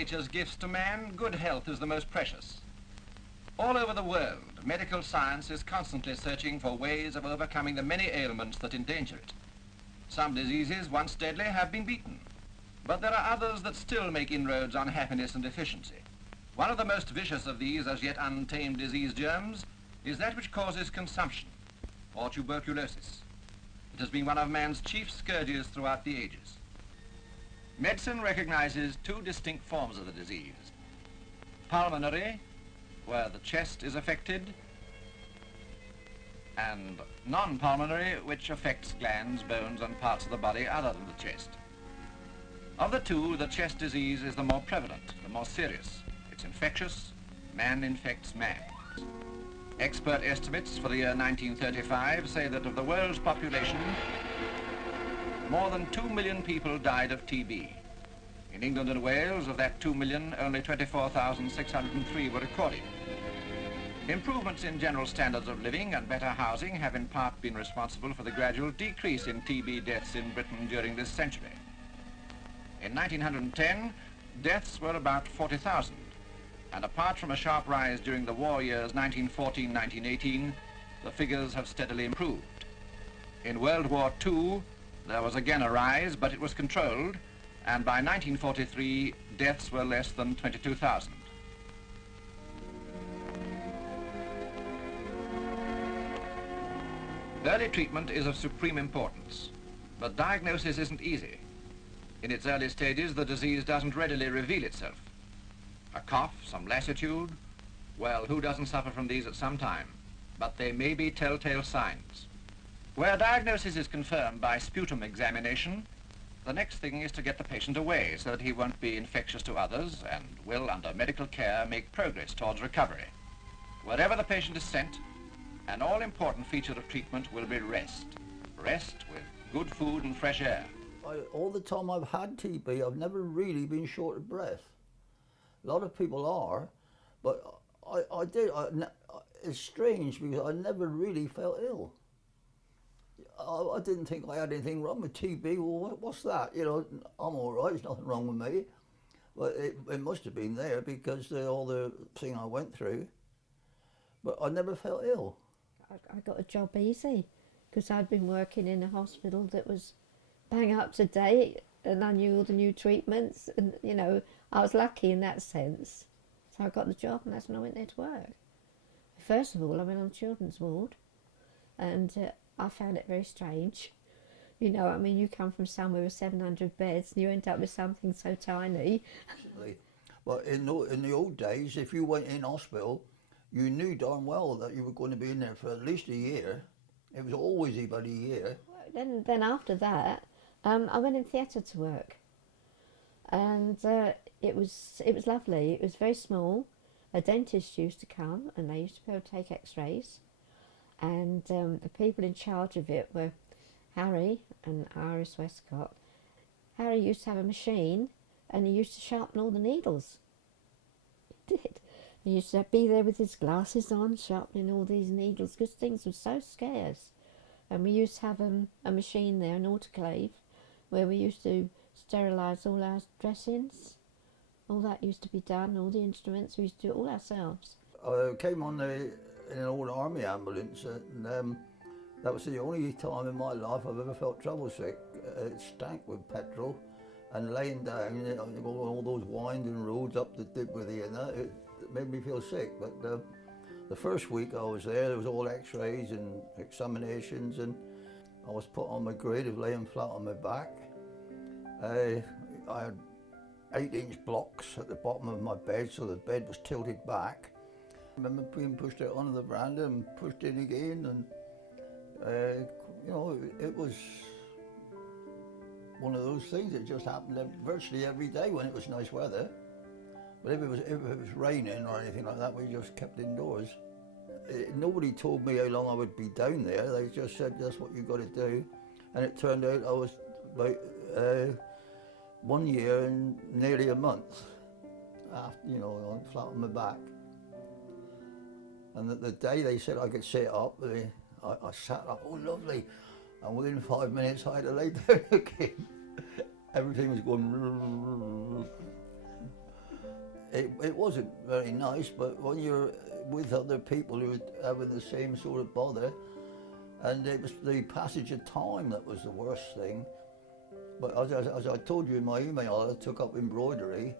nature's gifts to man, good health is the most precious. All over the world, medical science is constantly searching for ways of overcoming the many ailments that endanger it. Some diseases, once deadly, have been beaten, but there are others that still make inroads on happiness and efficiency. One of the most vicious of these as yet untamed disease germs is that which causes consumption, or tuberculosis. It has been one of man's chief scourges throughout the ages. Medicine recognizes two distinct forms of the disease: pulmonary, where the chest is affected, and non-pulmonary, which affects glands, bones, and parts of the body other than the chest. Of the two, the chest disease is the more prevalent, the more serious. It's infectious. Man infects man. Expert estimates for the year 1935 say that of the world's population, more than 2 million people died of TB. In England and Wales, of that 2 million, only 24,603 were recorded. Improvements in general standards of living and better housing have in part been responsible for the gradual decrease in TB deaths in Britain during this century. In 1910, deaths were about 40,000, and apart from a sharp rise during the war years 1914-1918, the figures have steadily improved. In World War II, there was again a rise, but it was controlled, and by 1943, deaths were less than 22,000. Early treatment is of supreme importance, but diagnosis isn't easy. In its early stages, the disease doesn't readily reveal itself. A cough, some lassitude, well, who doesn't suffer from these at some time? But they may be telltale signs. Where diagnosis is confirmed by sputum examination, the next thing is to get the patient away so that he won't be infectious to others and will, under medical care, make progress towards recovery. Wherever the patient is sent, an all-important feature of treatment will be rest. Rest with good food and fresh air. All the time I've had TB, I've never really been short of breath. A lot of people are, but it's strange because I never really felt ill. I didn't think I had anything wrong with TB. Well, what's that? You know, I'm all right, there's nothing wrong with me. But it must have been there because of all the thing I went through. But I never felt ill. I got a job easy because I'd been working in a hospital that was bang up to date and I knew all the new treatments and, you know, I was lucky in that sense. So I got the job and that's when I went there to work. First of all, I went on children's ward and I found it very strange. You know, I mean, you come from somewhere with 700 beds and you end up with something so tiny. But in the old days, if you went in hospital, you knew darn well that you were going to be in there for at least a year. It was always about a year. Then after that, I went in theatre to work, and it was lovely. It was very small. A dentist used to come, and they used to be able to take X-rays, and the people in charge of it were Harry and Iris Westcott. Harry used to have a machine, and he used to sharpen all the needles. He did. He used to be there with his glasses on, sharpening all these needles, because things were so scarce. And we used to have a machine there, an autoclave, where we used to sterilise all our dressings. All that used to be done, all the instruments, we used to do it all ourselves. I came on in an old army ambulance, and that was the only time in my life I've ever felt trouble sick. It stank with petrol, and laying down, you know, all those winding roads up the Dibworthy and that, it made me feel sick. But the first week I was there was all X-rays and examinations, and I was put on my grid of laying flat on my back. I had 8-inch blocks at the bottom of my bed, so the bed was tilted back. I remember being pushed out onto the veranda and pushed in again, and you know, it was one of those things that just happened virtually every day when it was nice weather. But if it was raining or anything like that, we just kept indoors. Nobody told me how long I would be down there. They just said, that's what you've got to do. And it turned out I was about 1 year and nearly a month after, you know, flat on my back. And the day they said I could sit up, I sat up, oh lovely. And within 5 minutes I had to lay down again. Everything was going. It wasn't very nice, but when you're with other people who are having the same sort of bother, and it was the passage of time that was the worst thing. But as I told you in my email, I took up embroidery,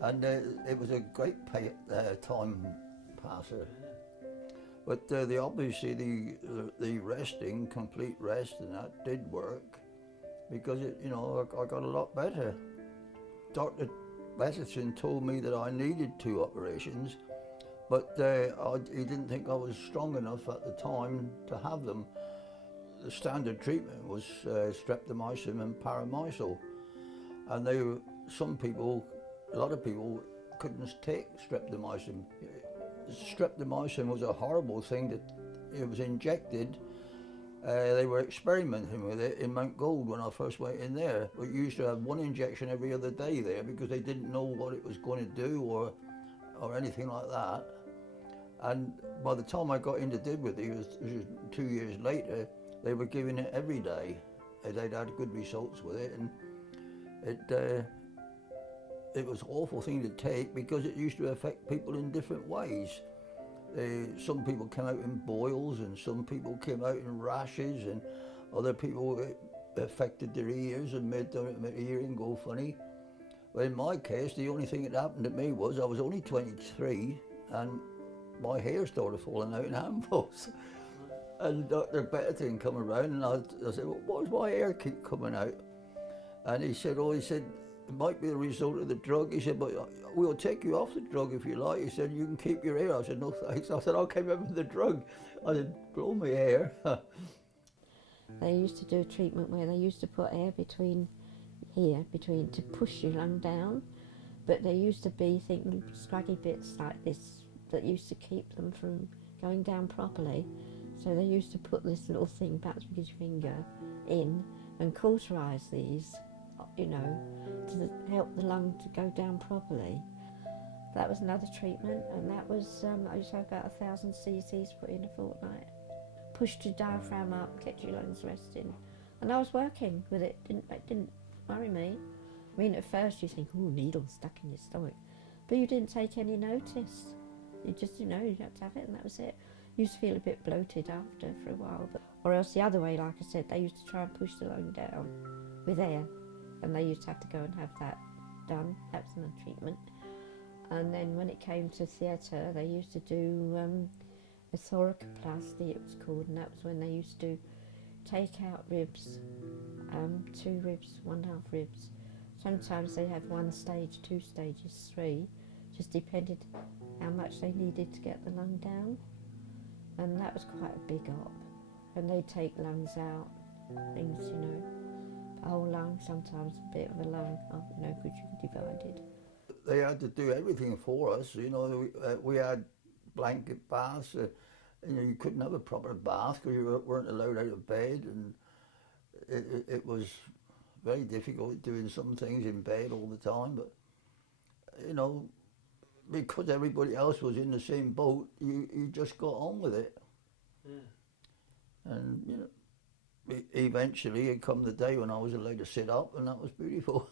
and it was a great time passer. But obviously the resting, complete rest, and that did work, because I got a lot better. Dr. Betterton told me that I needed 2 operations, but he didn't think I was strong enough at the time to have them. The standard treatment was streptomycin and paramycin, and a lot of people couldn't take streptomycin. Streptomycin was a horrible thing that it was injected. They were experimenting with it in Mount Gold when I first went in there. But you used to have 1 injection every other day there because they didn't know what it was going to do or anything like that. And by the time I got into Dibworthy, it was 2 years later, they were giving it every day. They'd had good results with it, and it was an awful thing to take because it used to affect people in different ways. Some people came out in boils, and some people came out in rashes, and other people it affected their ears and made their hearing go funny. But in my case, the only thing that happened to me was I was only 23, and my hair started falling out in handfuls. And Dr. Betterton come around, and I said, well, why does my hair keep coming out? And he said, it might be the result of the drug. He said, but we'll take you off the drug if you like. He said, you can keep your hair. I said, no thanks. I said, I came out with the drug. I said, blow my hair. They used to do a treatment where they used to put air between to push your lung down, but there used to be little scraggy bits like this that used to keep them from going down properly. So they used to put this little thing, perhaps with your finger, in and cauterise these, to help the lung to go down properly. That was another treatment, and that was, I used to have about 1,000 cc's put in a fortnight. Pushed your diaphragm up, kept your lungs resting. And I was working with it, it didn't worry me. I mean, at first you think, oh, needle stuck in your stomach. But you didn't take any notice. You just, you had to have it, and that was it. Used to feel a bit bloated after for a while, or else the other way, like I said, they used to try and push the lung down with air, and they used to have to go and have that done. That was another treatment. And then when it came to theatre, they used to do a thoracoplasty, it was called, and that was when they used to take out ribs, 2 ribs, 1/2 ribs. Sometimes they have 1 stage, 2 stages, 3, just depended how much they needed to get the lung down. And that was quite a big op. And they'd take lungs out, things, a whole lung, sometimes a bit of a lung, because you were divided. They had to do everything for us, we had blanket baths, you couldn't have a proper bath because you weren't allowed out of bed, and it was very difficult doing some things in bed all the time, but, because everybody else was in the same boat, you just got on with it. Yeah. And, eventually it come the day when I was allowed to sit up, and that was beautiful.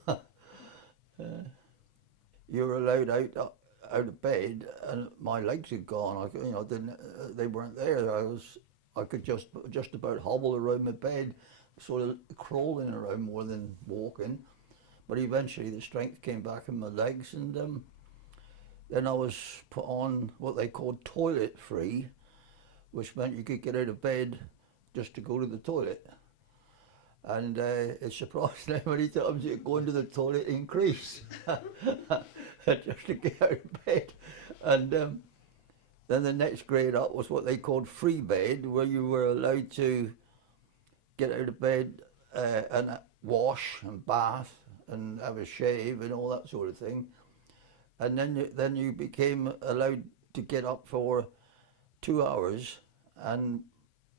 You were allowed out of bed, and my legs had gone. They weren't there. I could just about hobble around my bed, sort of crawling around more than walking. But eventually the strength came back in my legs, and then I was put on what they called toilet free, which meant you could get out of bed just to go to the toilet. And it surprised me how many times you go into the toilet increase just to get out of bed. And then the next grade up was what they called free bed, where you were allowed to get out of bed and wash and bath and have a shave and all that sort of thing. And then you became allowed to get up for 2 hours, and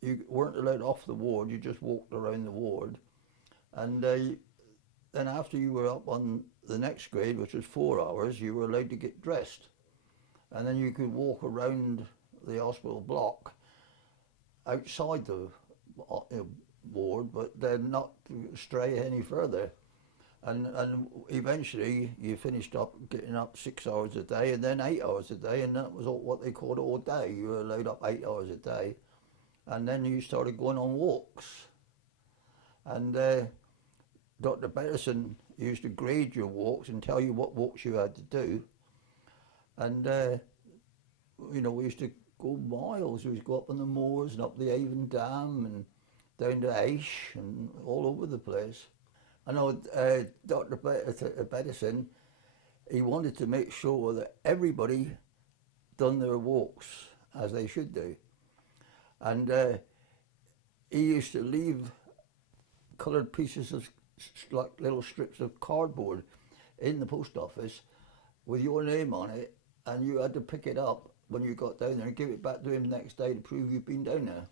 you weren't allowed off the ward, you just walked around the ward. And then after you were up on the next grade, which was 4 hours, you were allowed to get dressed. And then you could walk around the hospital block outside the ward, but then not stray any further. And eventually you finished up getting up 6 hours a day and then 8 hours a day, and that was all, what they called all day. You were laid up 8 hours a day, and then you started going on walks. And Dr. Bettison used to grade your walks and tell you what walks you had to do. And you know, we used to go miles. We used to go up on the moors and up the Avon Dam and down to Aish and all over the place. I know Dr. Bettison, he wanted to make sure that everybody done their walks as they should do. And he used to leave coloured pieces of like little strips of cardboard in the post office with your name on it, and you had to pick it up when you got down there and give it back to him the next day to prove you'd been down there.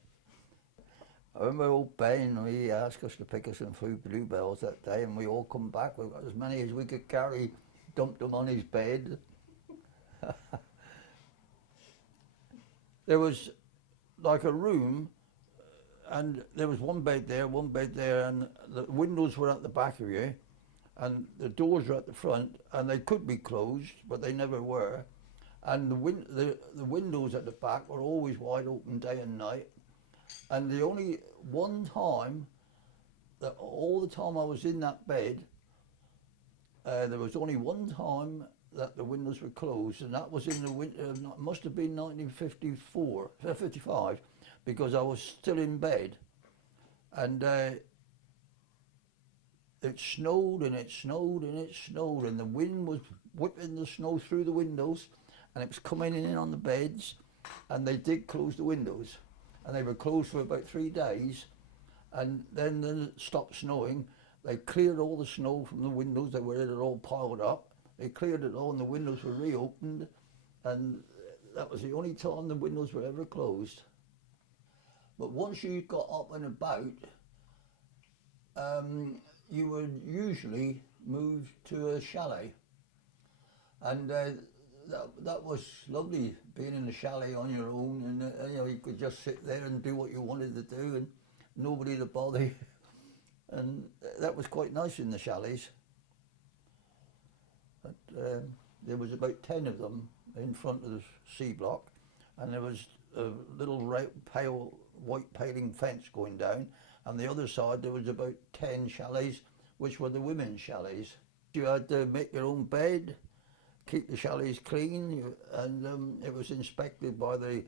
I remember old Ben, he asked us to pick us some fruit bluebells that day, and we all come back. We got as many as we could carry, dumped them on his bed. There was like a room, and there was one bed there, and the windows were at the back of you, and the doors were at the front, and they could be closed, but they never were. And the windows at the back were always wide open day and night. And the only one time, that all the time I was in that bed, there was only one time that the windows were closed, and that was in the winter, must have been 55, because I was still in bed. And it snowed and it snowed and it snowed, and the wind was whipping the snow through the windows, and it was coming in on the beds, and they did close the windows. And they were closed for about 3 days, and then it stopped snowing. They cleared all the snow from the windows that were all piled up. They cleared it all, and the windows were reopened, and that was the only time the windows were ever closed. But once you got up and about, you would usually move to a chalet, and that was lovely, being in a chalet on your own, and you know, you could just sit there and do what you wanted to do, and nobody to bother you. And that was quite nice in the chalets. But, there was about 10 of them in front of the C block, and there was a little pale white paling fence going down, and the other side there was about 10 chalets, which were the women's chalets. You had to make your own bed, keep the chalets clean, and it was inspected by the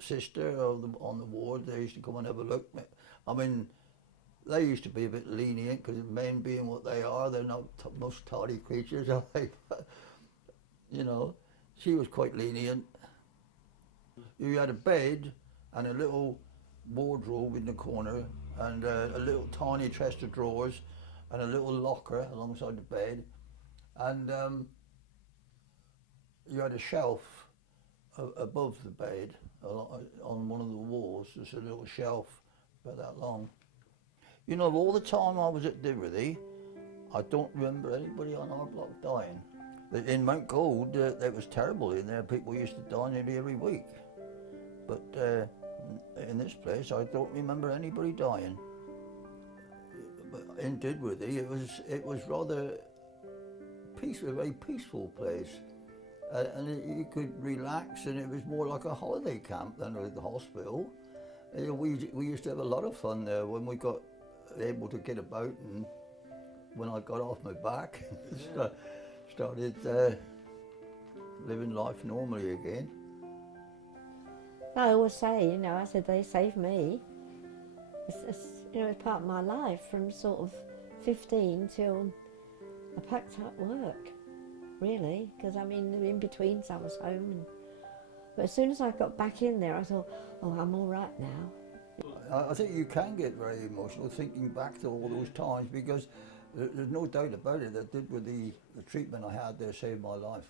sister on the ward. They used to come and have a look. I mean, they used to be a bit lenient, because men being what they are, they're not most tidy creatures, are they? You know, she was quite lenient. You had a bed and a little wardrobe in the corner, and a little tiny chest of drawers, and a little locker alongside the bed, and you had a shelf above the bed on one of the walls. There's a little shelf about that long. You know, all the time I was at Diverley, I don't remember anybody on our block dying. In Mount Gold, it was terrible in there. People used to die nearly every week. But in this place, I don't remember anybody dying. But in Didworthy, it was rather peaceful, a very peaceful place. And you could relax, and it was more like a holiday camp than the hospital. We used to have a lot of fun there when we got able to get about, and when I got off my back, started living life normally again. I always say, you know, I said they saved me. It's you know, it's part of my life from sort of 15 till I packed up work, really, because I mean, in between I was home, but as soon as I got back in there, I thought, oh, I'm all right now. I think you can get very emotional thinking back to all those times, because there's no doubt about it that with the treatment I had there saved my life.